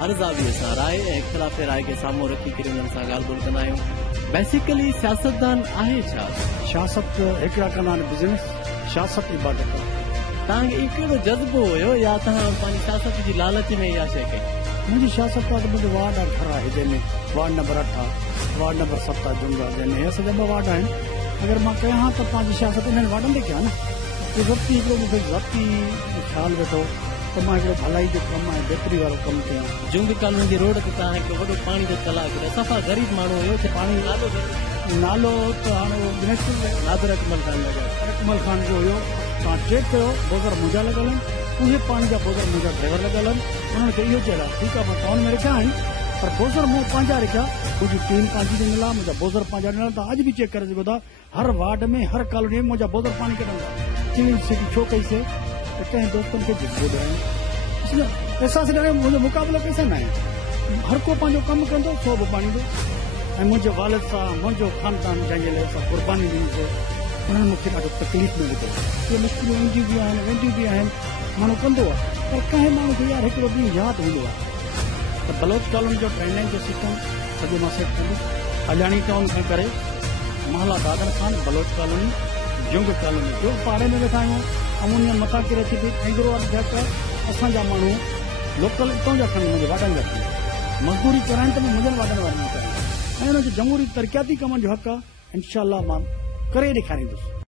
हर ज़ाविये सां राय ऐं इख़्तिलाफ़ राय के साम्हूं रखी करे उन्हनि सां ॻाल्हि ॿोल कंदा आहियूं। बेसिकली सियासतदान आहे छा? सियासत हिकिड़ा कंदा आहिनि बिज़नेस, सियासत इबादत। तव्हांखे इहो कहिड़ो जज़्बो हुयो या तव्हां पंहिंजी सियासत जी लालच में इहा शइ कई? मुंहिंजी सियासत आहे त मुंहिंजो वार्ड आहे घर आहे जंहिंमें वार्ड नंबर 8 आहे, वार्ड नंबर 7 आहे जुमला, जंहिंमें हे सॼा 2 वार्ड आहिनि। अगरि मां कयां हा त पंहिंजी सियासत इन्हनि वार्डनि ते कयां न। ज़ब्ती हिकिड़ो मूंखे ज़ब्ती ख़्यालु वेठो त मां हिकिड़ो भलाई जो कमु आहे, बहितरी वारो कमु कयां। जुंग कॉलोनी जी रोड ते तव्हां हिकिड़ो वॾो पाणी जो तलाउ कयो, सफ़ा ग़रीब माण्हू हुयो, पाणी नालो त हाणे नादिर अकमल खान जो हुयो। तव्हां चेक कयो, बोज़र मुंहिंजा लॻल आहिनि, उहे पाणी जा बोज़र मुंहिंजा ड्राइवर लॻल आहिनि। उन्हनि खे इहो चयो आहे ठीकु आहे मां टाउन में रखिया आहिनि, पर बोज़र मूं पंहिंजा रखिया, मुंहिंजी टीम पंहिंजी ॾिनल आहे, मुंहिंजा बोज़र पंहिंजा ॾिनल। तव्हां अॼु बि चेक करे सघो था, हर वार्ड में हर कॉलोनी में मुंहिंजा बोज़र पाणी कढंदा। क्लीन सिटी छो कईसीं त कंहिं दोस्तनि खे जज़्बो ॾियणु, इसलिए एहसास ॾियणु मुंहिंजो मुक़ाबिलो कंहिंसां न आहे। हर को पंहिंजो कमु कंदो, सो बि पाणी ॾियो। ऐं मुंहिंजे वालिद सां मुंहिंजो ख़ानदान जंहिंजे लाइ असां क़ुर्बानी ॾींदीसीं, उन्हनि मूंखे ॾाढो तकलीफ़ में विधो। इहे मुश्किलूं ईंदियूं बि आहिनि, वेंदियूं बि आहिनि, माण्हू कंदो आहे। पर कंहिं माण्हू खे यार हिकिड़ो ॾींहुं यादि हूंदो आहे त बलोच कॉलोनी जो ड्रेनेज जो सिस्टम सॼो मां सेट कंदुसि। हलियाणी टाउन खां करे महला दादर खान, बलोच कॉलोनी, जुंग कॉलोनी जो पाड़े में वेठा आहियूं। अमूनियन मथां किरे थी पई, एंग्रो वारी असांजा माण्हू लोकल हितां जा खणी मुंहिंजे वाडनि जा खणी मज़दूरी कराइनि त मुंहिंजनि वाडनि वारनि न कराइनि। ऐं हुनजो जमहूरी तरक़ियाती कमनि जो हक़ आहे, इनशाअल्लाह मां करे ॾेखारींदुसि।